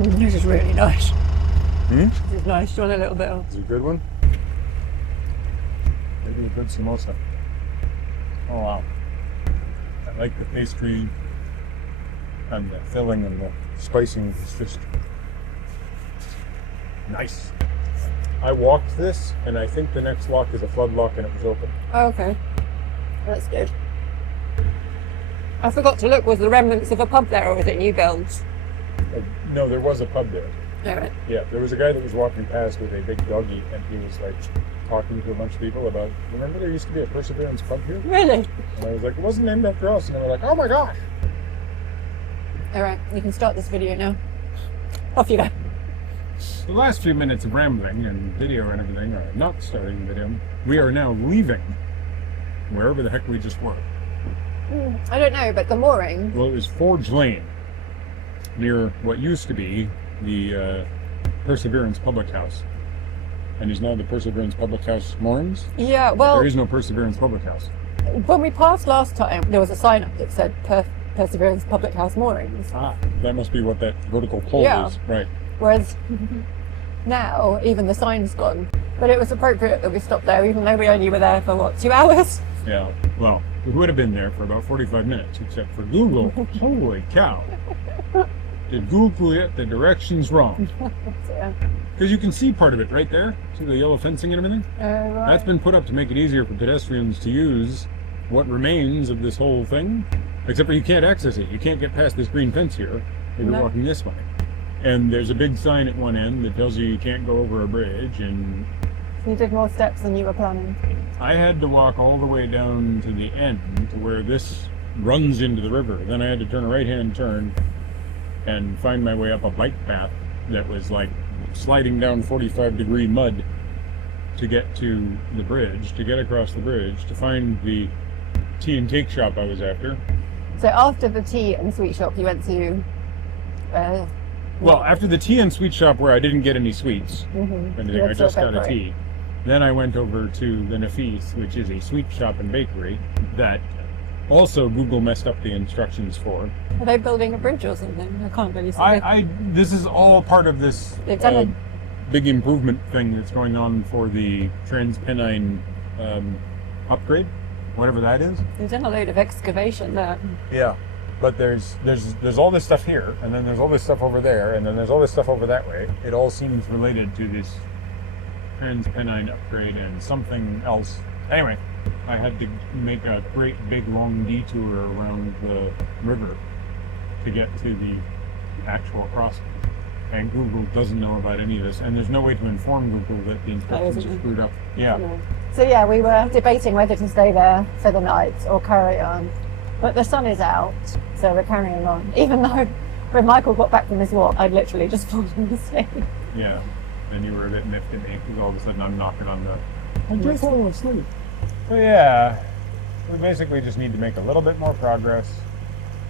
This is really nice. Hmm? This is nice. Do you want a little bit of? It's a good one. Maybe a good samosa. Oh wow. I like the pastry and the filling and the spicing is just nice. I walked this and I think the next lock is a flood lock and it was open. Oh, okay. That's good. I forgot to look, was the remnants of a pub there or was it new builds? No, there was a pub there. Alright. Yeah, there was a guy that was walking past with a big doggy and he was like talking to a bunch of people about, remember there used to be a Perseverance pub here? Really? And I was like, it wasn't named after us. And they were like, oh my gosh. Alright, you can start this video now. Off you go. The last few minutes of rambling and video and everything are not starting the video. We are now leaving wherever the heck we just were. I don't know, but the Moorings. Well, it was Forge Lane, near what used to be the Perseverance Public House. And is now the Perseverance Public House Moorings? Yeah, well, There is no Perseverance Public House. when we passed last time, there was a sign up that said Perseverance Public House Moorings. Ah, that must be what that vertical pole Yeah. is. Right. Whereas now, even the sign's gone. But it was appropriate that we stopped there, even though we only were there for, what, 2 hours? Yeah, well, we would have been there for about 45 minutes, except for Google. Holy cow. Did Google get the directions wrong? So, yeah. Because you can see part of it right there. See the yellow fencing and everything? Right. That's been put up to make it easier for pedestrians to use what remains of this whole thing. Except for you can't access it. You can't get past this green fence here if you're walking this way. And there's a big sign at one end that tells you can't go over a bridge. And You did more steps than you were planning. I had to walk all the way down to the end to where this runs into the river. Then I had to turn a right-hand turn and find my way up a bike path that was like sliding down 45-degree mud to get to the bridge, to get across the bridge, to find the tea and cake shop I was after. So after the tea and sweet shop, you went to... Well, after the tea and sweet shop where I didn't get any sweets, You I just got a tea. Then I went over to the Nafis, which is a sweet shop and bakery that also Google messed up the instructions for. Are they building a bridge or something? I can't really see. This is all part of this They've done big improvement thing that's going on for the Transpennine upgrade, whatever that is. They've done a load of excavation there. Yeah, but there's all this stuff here, and then there's all this stuff over there, and then there's all this stuff over that way. It all seems related to this Transpennine upgrade and something else. Anyway, I had to make a great big long detour around the river to get to the actual crossing. And Google doesn't know about any of this, and there's no way to inform Google that the instructions are screwed up. Yeah. No. So yeah, we were debating whether to stay there for the night or carry on. But the sun is out, so we're carrying on. Even though when Michael got back from his walk, I'd literally just fallen asleep. Yeah. And you were a bit miffed at me because all of a sudden I'm knocking on the... I'm just falling asleep. So yeah, we basically just need to make a little bit more progress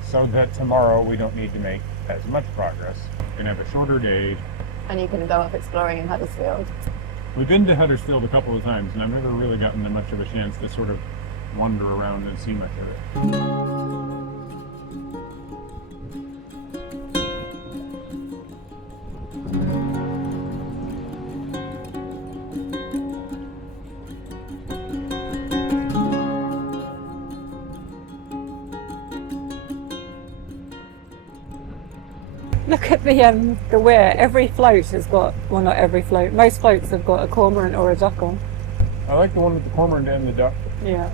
so that tomorrow we don't need to make as much progress. We can have a shorter day. And you can go up exploring in Huddersfield. We've been to Huddersfield a couple of times and I've never really gotten much of a chance to sort of wander around and see much of it. Look at the weir. Every float has got, well, not every float, most floats have got a cormorant or a duck on. I like the one with the cormorant and the duck, Yeah.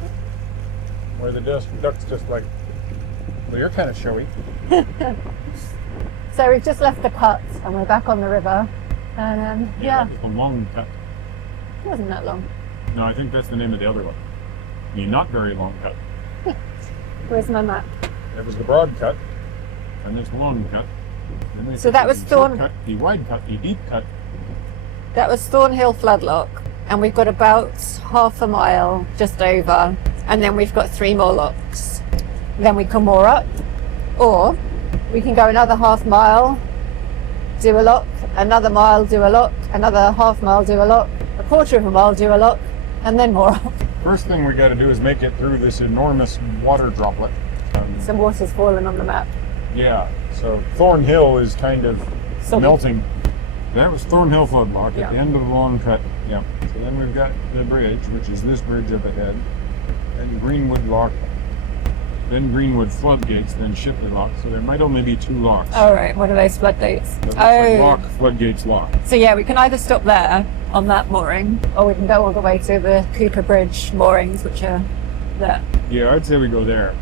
where the duck's just like, well, you're kind of showy. So we've just left the cut and we're back on the river. And yeah, That was the long cut. it wasn't that long. No, I think that's the name of the other one. The not very long cut. Where's my map? There was the broad cut, and there's the long cut. Then So that was the short Thorn- cut, the wide cut, the deep cut. That was Thornhill Floodlock, and we've got about half a mile, just over, and then we've got 3 more locks. Then we can moor up, or we can go another half mile, do a lock, another mile, do a lock, another half mile, do a lock, a quarter of a mile, do a lock, and then moor up. First thing we got to do is make it through this enormous water droplet. Some water's fallen on the map. Yeah, so Thornhill is kind of So melting. That was Thornhill Flood Lock Yeah. at the end of the long cut. Yeah. So then we've got the bridge, which is this bridge up ahead, then Greenwood Lock, then Greenwood Floodgates, then Shipley Lock. So there might only be 2 locks. All right, what are those floodgates? That looks like Lock, Floodgates, Lock. So yeah, we can either stop there on that mooring, or we can go all the way to the Cooper Bridge moorings, which are there. Yeah, I'd say we go there.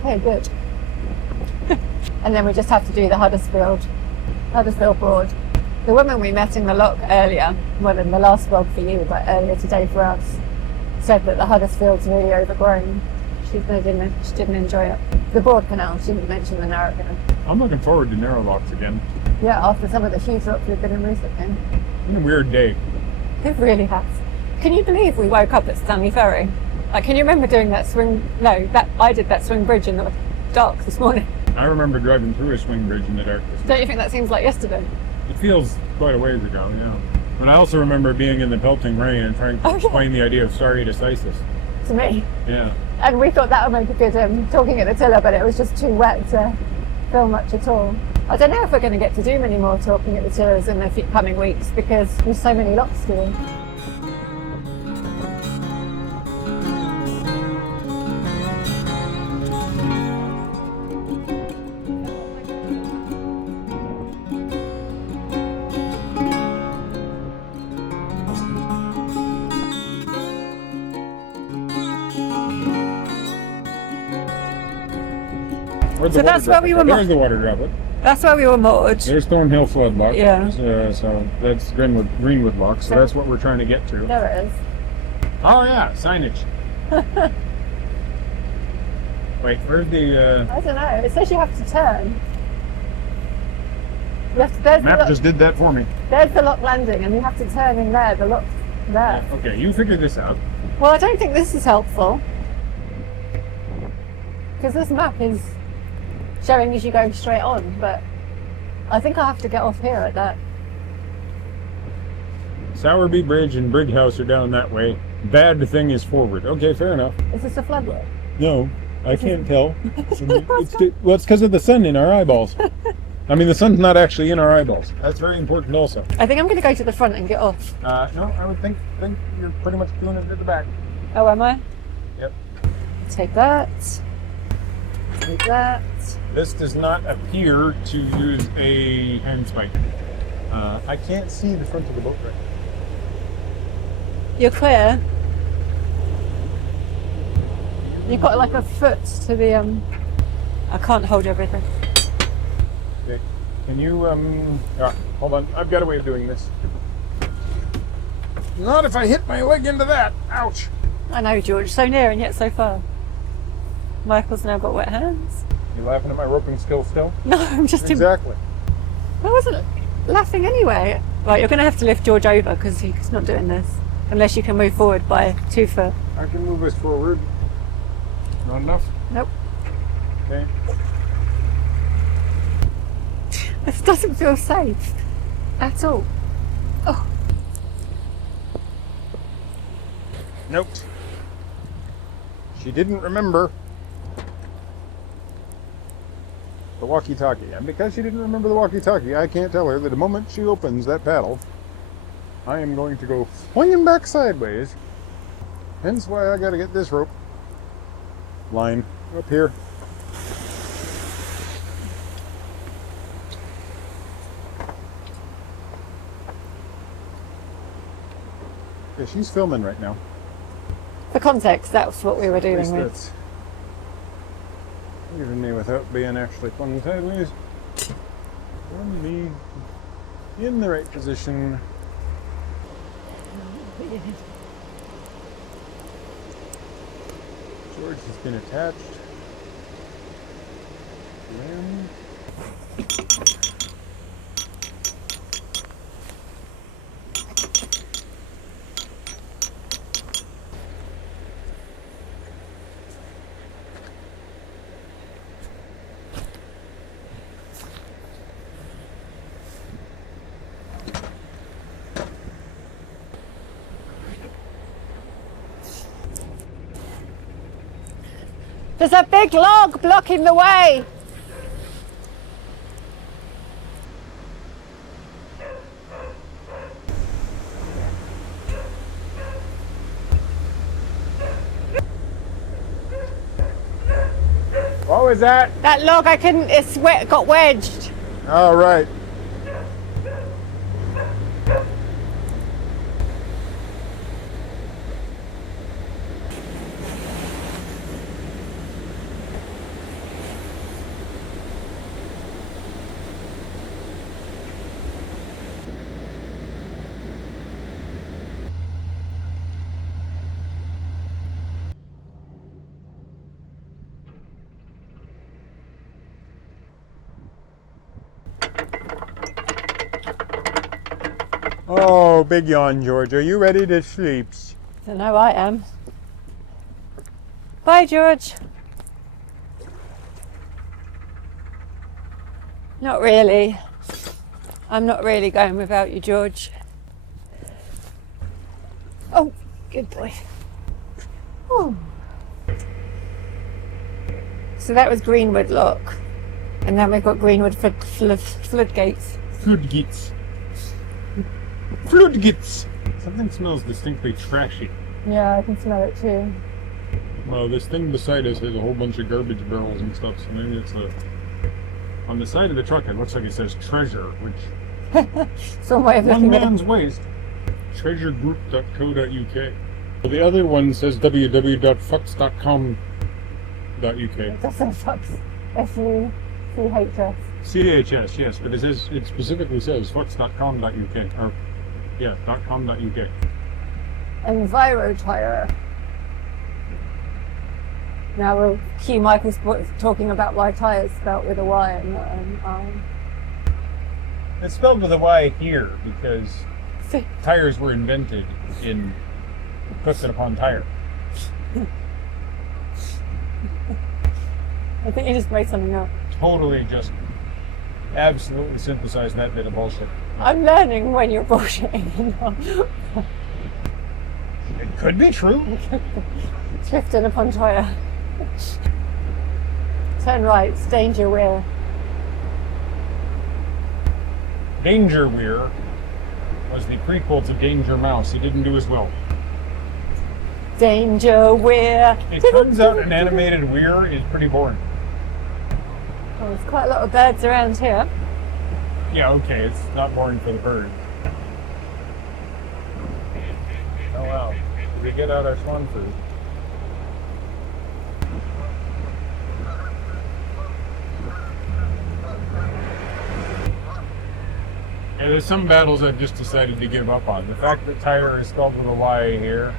Okay, good. And then we just have to do the Huddersfield Broad. The woman we met in the lock earlier, well in the last vlog for you, but earlier today for us, said that the Huddersfield's really overgrown. She didn't enjoy it. The Broad Canal, she didn't mention the Narrow Canal. I'm looking forward to narrow locks again. Yeah, after some of the huge locks we've been in recently. It's been a weird day. It really has. Can you believe we woke up at Stanley Ferry? Like, can you remember doing that swing? No, I did that swing bridge in the dark this morning. I remember driving through a swing bridge in the darkness. Don't you think that seems like yesterday? It feels quite a ways ago, yeah. But I also remember being in the pelting rain and trying to explain the idea of stare decisis. To me. Yeah. And we thought that would make a good talking at the tiller, but it was just too wet to film much at all. I don't know if we're going to get to do many more talking at the tillers in the coming weeks because there's so many locks to do. So that's where we were. There's the water droplet. That's where we were moored. There's Thornhill Flood Lock. Yeah. So that's Greenwood Lock. So that's what we're trying to get to. There it is. Oh yeah, signage. Wait, where's the? I don't know. It says you have to turn. You have to. There's Map the lock, just did that for me. there's the lock landing, and you have to turn in there. The lock's there. Okay, you figured this out. Well, I don't think this is helpful because this map is showing as you go straight on, but I think I have to get off here at that. Sowerby Bridge and Brig House are down that way. Bad thing is forward. Okay, fair enough. Is this a floodway? No, I can't tell. Well, it's because of the sun in our eyeballs. I mean, the sun's not actually in our eyeballs. That's very important also. I think I'm going to go to the front and get off. No, I would think you're pretty much doing it at the back. Oh, am I? Yep. Take that. Take that. This does not appear to use a handspike. I can't see the front of the boat right now. You're clear. You've got like a foot to the I can't hold everything. Okay. Can you hold on. I've got a way of doing this. Not if I hit my leg into that. Ouch. I know, George. So near and yet so far. Michael's now got wet hands. You laughing at my roping skills still? No, I'm just Exactly. I wasn't laughing anyway. Right, you're going to have to lift George over because he's not doing this. Unless you can move forward by 2 foot. I can move this forward. Not enough? Nope. Okay. This doesn't feel safe at all. Oh. Nope. She didn't remember the walkie-talkie. And because she didn't remember the walkie-talkie, I can't tell her that the moment she opens that paddle, I am going to go swinging back sideways. Hence why I gotta get this rope line up here. Yeah, she's filming right now. For context, that's what we were dealing with. That's even me without being actually flung sideways. Want to be in the right position. George has been attached. Then There's a big log blocking the way. was that? That log, I couldn't, got wedged. All right. Oh, big yawn, George. Are you ready to sleep? I know I am. Bye, George. Not really. I'm not really going without you, George. Oh, good boy. Oh. So that was Greenwood Lock. And then we've got Greenwood Floodgates. Floodgates. Floodgates. Something smells distinctly trashy. Yeah, I can smell it too. Well, this thing beside us has a whole bunch of garbage barrels and stuff, so maybe it's on the side of the truck it looks like it says treasure, which Some way of one looking at man's waste. Treasuregroup.co.uk. Well, the other one says www.fucks.com.uk. it. That's so fucks. F-U-C-H-S. CHS, yes, but it specifically says fucks.com.uk, or yeah, .com.uk. Envirotire. Now we'll cue Michael's talking about why tyres spelt with a Y and not an I. It's spelled with a Y here because tires were invented in Clifton upon Tyre. I think you just made something up. Totally just absolutely synthesized that bit of bullshit. I'm learning when you're bullshitting. It could be true. Clifton upon Tyre. Turn right, it's Danger Weir. Danger Weir was the prequel to Danger Mouse. He didn't do as well. Danger Weir. It turns out an animated weir is pretty boring. Oh, there's quite a lot of birds around here. Yeah, okay, it's not boring for the birds. Oh wow. Did we get out our swan food? Yeah, there's some battles I've just decided to give up on. The fact that Tyre is spelled with a Y here.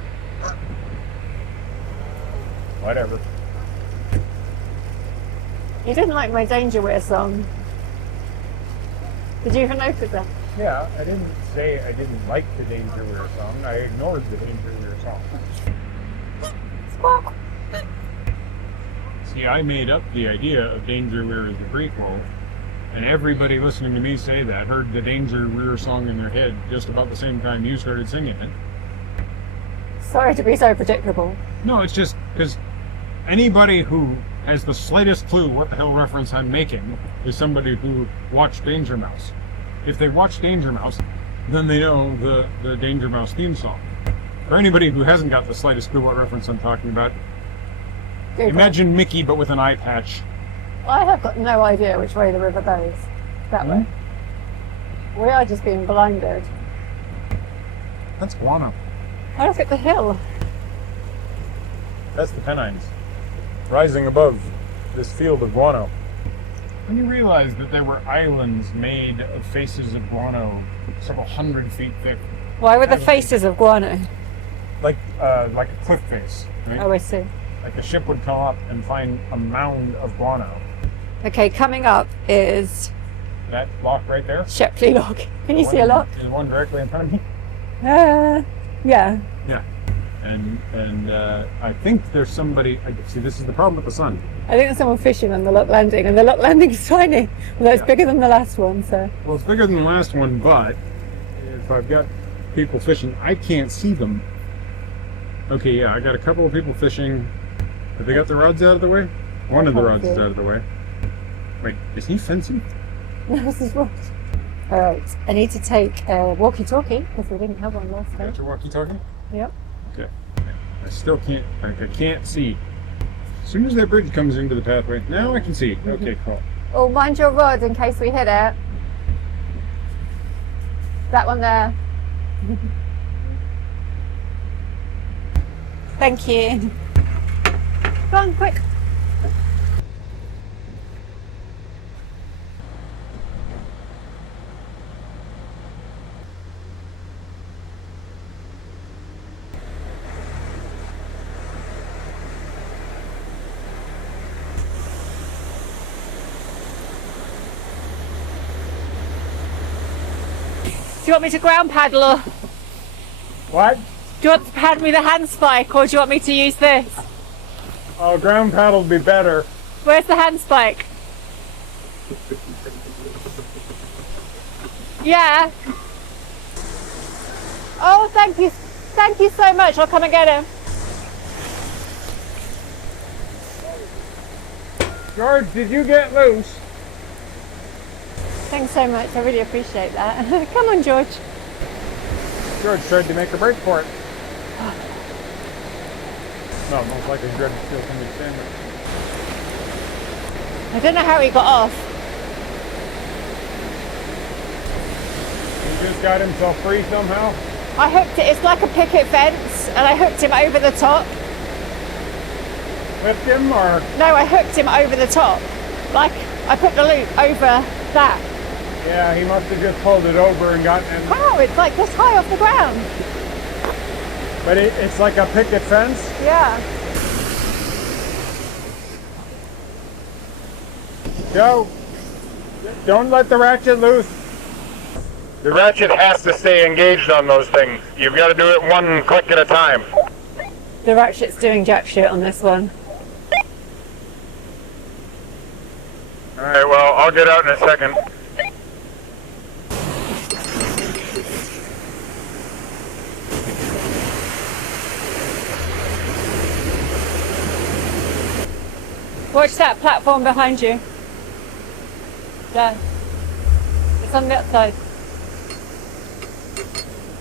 Whatever. You didn't like my Danger Weir song. Did you even notice that? Yeah, I didn't say I didn't like the Danger Weir song. I ignored the Danger Weir song. Squawk. See, I made up the idea of Danger Weir as a prequel, and everybody listening to me say that heard the Danger Weir song in their head just about the same time you started singing it. Sorry to be so predictable. No, it's just because anybody who has the slightest clue what the hell reference I'm making is somebody who watched Danger Mouse. If they watch Danger Mouse, then they know the Danger Mouse theme song. For anybody who hasn't got the slightest clue what reference I'm talking about, Google. imagine Mickey but with an eye patch. I have got no idea which way the river goes. That way. We are just being blinded. That's guano. Oh, look at the hill. That's the Pennines, rising above this field of guano. When you realize that there were islands made of faces of guano several 100 feet thick, Why were the faces of guano? like a cliff face, right? Oh, I see. Like a ship would come up and find a mound of guano. Okay, coming up is That lock right there. Shepley Lock. Can you see a lock? There's one directly in front of me. Yeah. Yeah. And I think there's somebody. See, this is the problem with the sun. I think there's someone fishing on the lock landing, and the lock landing is tiny, although it's bigger than the last one. So. Well, it's bigger than the last one, but if I've got people fishing, I can't see them. Okay, yeah, I got a couple of people fishing. Have they got the rods out of the way? One of the rods is out of the way. Wait, is he fencing? No, this is what. All right, I need to take a walkie-talkie because we didn't have one last time. Got your walkie-talkie? Yep. Okay. I still can't. I can't see. As soon as that bridge comes into the pathway, now I can see. Okay, cool. Oh, mind your rod in case we hit it. That one there. Thank you. Go on, quick. Do you want me to ground paddle or What? do you want to pad me the hand spike or do you want me to use this? Oh, ground paddle would be better. Where's the hand spike? Yeah. Oh, thank you. Thank you so much. I'll come and get him. George, did you get loose? Thanks so much. I really appreciate that. Come on, George. George tried to make a break for it. No, most likely George is still something sandwich. I don't know how he got off. He just got himself free somehow. I hooked it. It's like a picket fence, and I hooked him over the top. Whipped him or? No, I hooked him over the top. Like, I put the loop over that. Yeah, he must have just pulled it over and gotten. Wow, it's like this high off the ground. But it's like a picket fence. Yeah. Joe, don't let the ratchet loose. The ratchet has to stay engaged on those things. You've got to do it one click at a time. The ratchet's doing jack shit on this one. Alright, well, I'll get out in a second. Watch that platform behind you. There. It's on that side.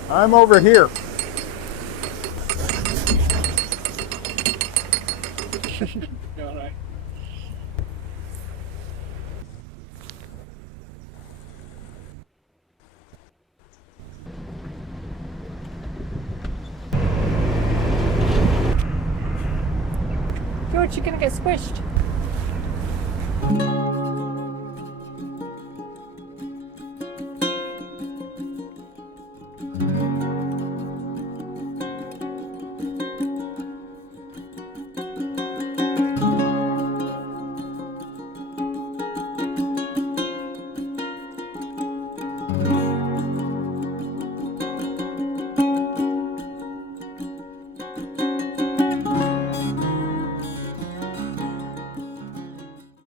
I'm over here. Alright. George, you're gonna get squished.